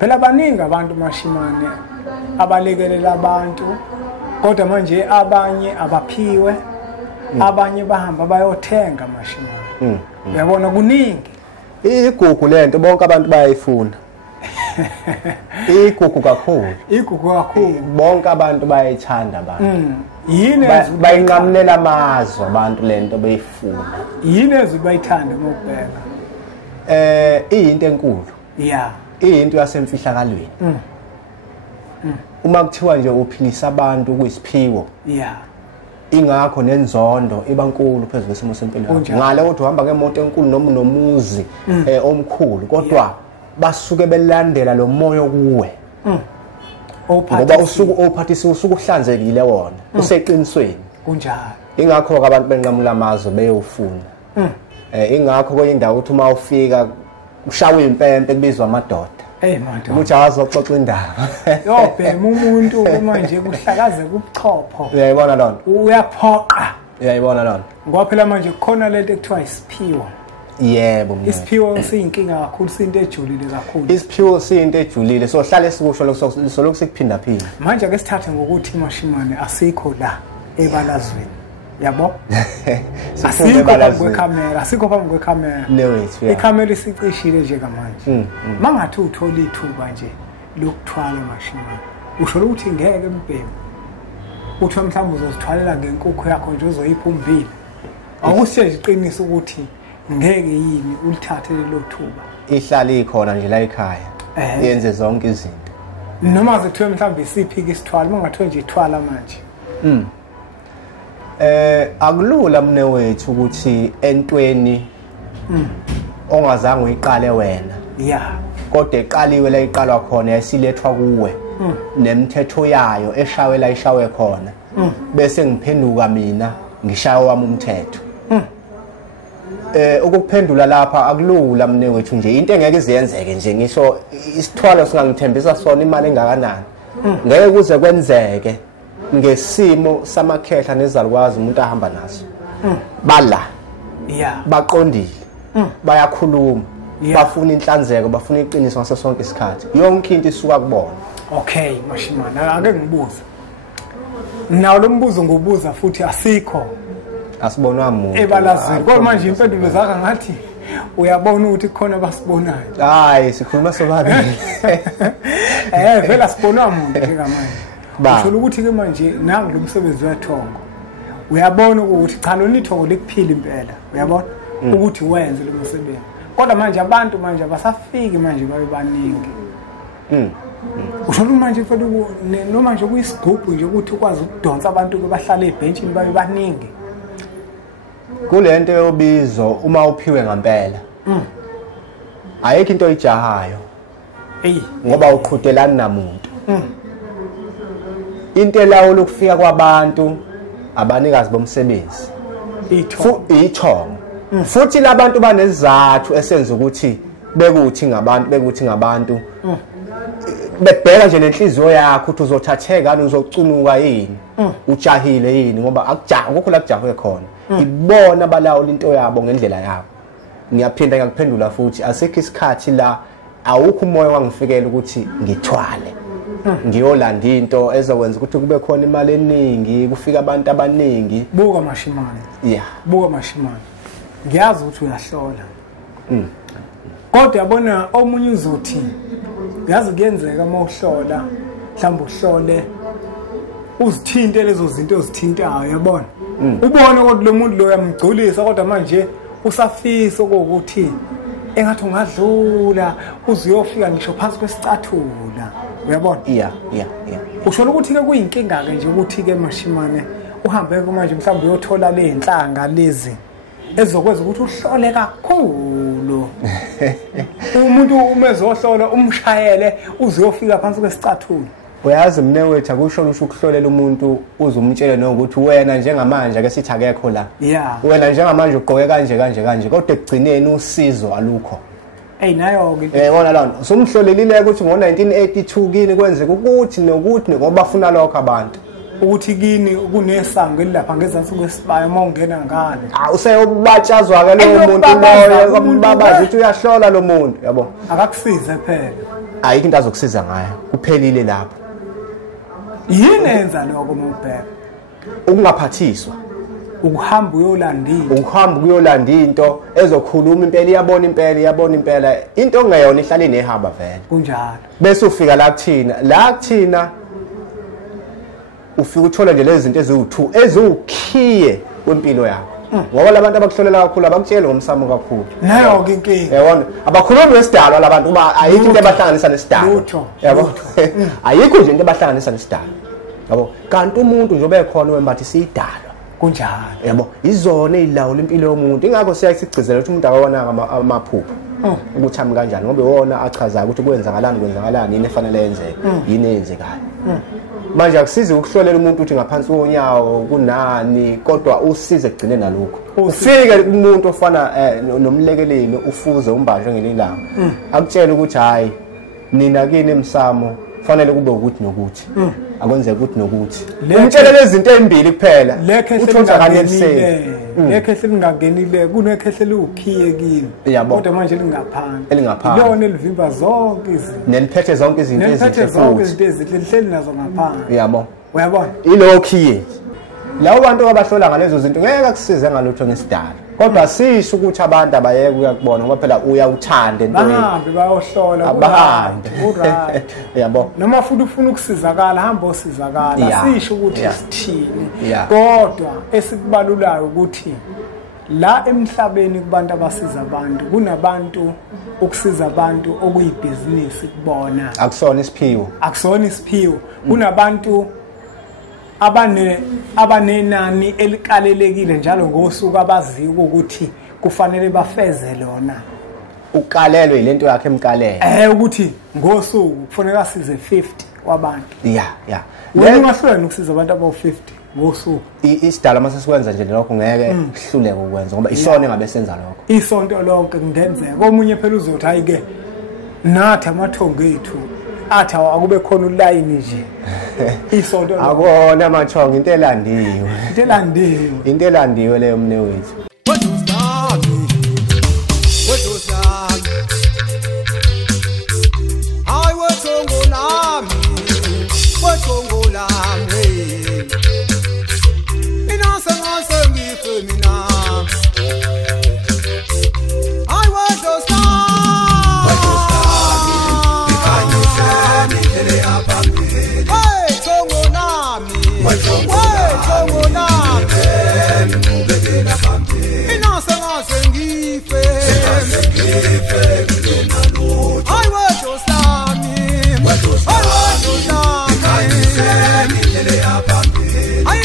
phela baningi abantu mashimane abalekelela abantu kodwa manje abanye abaphiwe abanye bahamba bayothenga mashimane uyabona kuningi igugu lento bonke abantu bayayifuna igugu kakhulu bonke abantu bayayithanda abantu yini bayinqamulela amazwi abantu lento beyifuna yini ezibayithanda ngokubheka iyinto enkulu iyinto yasemfihlakalweni uma kuthiwa nje uphilisa abantu kuyisiphiwo ingakho nenzondo ibankulu phezulu kwesimo sempilo ngale ukuthi uhamba ngemoto enkulu noma nomuzi omkhulu kodwa basuke belandela lo moya kuwe ngoba usuku ophathisa usuku uhlanzekile wona useqinisweni kunjalo ingakho abantu benqamula amazwi beyofuna ingakho kuyindawo uthi uma ufika ushawa impempe kubizwa amadoda madoda ukuthi awazoxoxa indaba yobhema umuntu manje kuhlakaze kubuchopho uyayibona lonto uyaphoqa uyayibona lonto ngoba phela manje kukhona lento ekuthiwa isiphiwo yebo isiphiwo siyinkinga kakhulu sinto ejulile kakhulu isiphiwo siyinto ejulile so hlala esikusho lokho sekuphinda phinda manje ake sithathe ngokuthi mashimane asikho la ebalazweni yabo asikho phambi kwekhamera asikho phambi kwekhamera ikhamera isicishile nje kamanje mangathi uthola ithuba nje lokuthwala mashimane usho ukuthi ngeke empembe uthi mhlawumbe uzozithwalela ngenkukhu yakho nje uzoyipha umvila awuseje iqinisa ukuthi ngeke yini ulithathe lelo thuba ihlala ikhona nje la ekhaya yenze zonke izinto noma zethiwe mhlawumbe isiphiki isithwala mangathiwe nje ithwala manje akulula mne wethu ukuthi entweni ongazange uyiqale wena kodwa eqaliwe la iqalwa khona yasilethwa kuwe nemithetho yayo eshawela ishawe khona bese ngiphenduka mina ngishawa wami umthetho ukuphendula lapha akulula mne wethu nje into engeke iziyenzeke nje ngisho isithwalo singangithembisa sona imali engakanani ngeke kuze kwenzeke ngesimo samakhehla nezalukwazi umuntu ahamba naso bala baqondile bayakhuluma bafuna inhlanzeko bafuna iqiniso ngaso sonke isikhathi yonke into isuka kubona okay mashimana ake ngibuza nawo lo mbuzo ngobuza futhi asikho asibonwa umuntu ebalazweni kodwa manje impendulo zakho ngathi uyabona ukuthi khona basibonayo hayi sikhuluma sobabili vela sibonwa umuntu njengamanje uthola ukuthi ke manje nangu lo msebenzi uyathonga uyabona ukuthi cha lona ithongo lekuphila impela uyabona ukuthi wenze lo msebenzi kodwa manje abantu manje abasafiki manje babe baningi usho manje mfana noma nje kuyisigubhu nje ukuthi ukwazi ukudonsa abantu ke bahlale ebhenchini babe baningi kulento yobizo uma uphiwe ngempela ayikho into oyijahayo ngoba uqhudelana namuntu into elawo lokufika kwabantu abanikazi bomsebenzi ithongo futhi labantu banezathu esenza ukuthi bekuthi ngabantu bebheka nje nenhliziyo yakho ukuthi uzothatheka kanti uzocunuka yini ujahile yini ngoba akukho la kujahwe khona ibona balawula into yabo ngendlela yabo ngiyaphinda ngakuphendula futhi asikho isikhathi la awukho umoya wangifikela ukuthi ngithwale ngiyolanda into ezokwenza ukuthi kube khona imali eningi kufika abantu abaningi buka mashimane buka mashimane ngiyazi ukuthi uyahlola kodwa yabona omunye uzothi yazi kuyenzeka uma uhlola mhlawumbe uhlole uzithinte lezo zinto ozithintayo yabona ubone ukuthi lo muntu lo uyamgculisa kodwa manje usafisa ukuthi engathi ungadlula uzuyofika ngisho phansi kwesicathula uyabona usho ukuthi ke kuyinkinga ke nje ukuthi ke mashimane uhambe ke manje mhlawumbe uyothola le inhlanga lezi ezokwenza ukuthi uhlole kakhulu umuntu umezohlola umshayele uzuyofika phansi kwesicathula uyazi mne wethu akusho usho ukuhlolela umuntu uzumtshele nokuthi wena njengamanje ake sithi akekho la wena njengamanje ugqoke kanje kodwa ekugcineni usizo alukho nayo ke wona lona somhlolelile ukuthi ngo1982 kini kwenzeka ukuthi nokuthi ngoba bafuna lokho abantu ukuthi kini kunesango elapha ngezansi kwesibaya uma ungena ngale useyobatshazwa ke lo muntu loyo babazi ukuthi uyahlola lo muntu yabo akakusize phela ayikho into azokusiza ngayo kuphelile lapho yini enza lokho mawubheka ukungaphathiswa ukuhamba uyolanda into ezokhuluma impela iyabona impela into ongeyona ihlala inehaba vele kunjalo bese ufika la kuthina ufika uthola nje lezi zinto eziwu2 eziwukhiye kwempilo yakho ngoba labantu abakuhlolela kakhulu abakutshela ngomsamo kakhulu nayo ke inkinga yabona abakhulumi ngesidalwa labantu kuba ayikho into ebahlanganisa nesidalwa yabo ayikho nje into ebahlanganisa nesidalwa yabo kanti umuntu nje obekhona wembathi sidalwa kunjalo yabo izona ezilawula impilo yomuntu ingakho siyasigcizela ukuthi umuntu akawona amaphupho ukuthi ami kanjani ngoba wona achazayo ukuthi kwenzakalani yini efanele yenzeke yini eyenzekayo manje akusizi ukuhlolela umuntu ukuthi ngaphansi konyawo kunani kodwa usize egcine nalokho ufike umuntu ofana nomlekeleli ufuze umbanjwe ngelilanga akutshela ukuthi hayi nina kini emsamo fanele kube ukuthi nokuthi akwenzeke ukuthi nokuthi umtshela lezi zinto ezimbili kuphela uthonza kanelisele lekhehle lingangenile kunekhehle ukhiye kimi kodwa manje lingaphansi lona elivimba zonke izinto neliphethe zonke izinto ezihle lihleli nazo ngaphansi yabo uyabona ilokhiye lawo bantu abahlola ngalezo zinto ngeke akusize ngalutho ngesidala kodwa sisho ukuthi abantu abayeke uyakubona ngoba phela uyawuthanda into bahambe bayohlola abahambe yabo noma futhi ufuna ukusizakala hamba osizakala sisho ukuthi sithini kodwa esikubalulayo ukuthi la emhlabeni kubantu abasiza abantu kunabantu ukusiza abantu okuyibhizinisi kubona akusona isiphiwo kunabantu abanenani elikalelekile njalo ngosuku abaziyo ukuthi kufanele bafeze lona ukalelwe ilento yakhe emkalele ukuthi ngosuku kufanele asize 50 kwabantu wena ungahluleka ukusiza abantu aba50 ngosuku isidala mase sikwenza nje lokho ngeke kuhluleke ukwenza ngoba isona engabe senza lokho isonto lonke kungenzeka omunye phela uzothi hayi ke nathi amathongo ethu athi akube khona ulayini nje isonto akona amathongo into elandiwe leyo mne wethu Ay,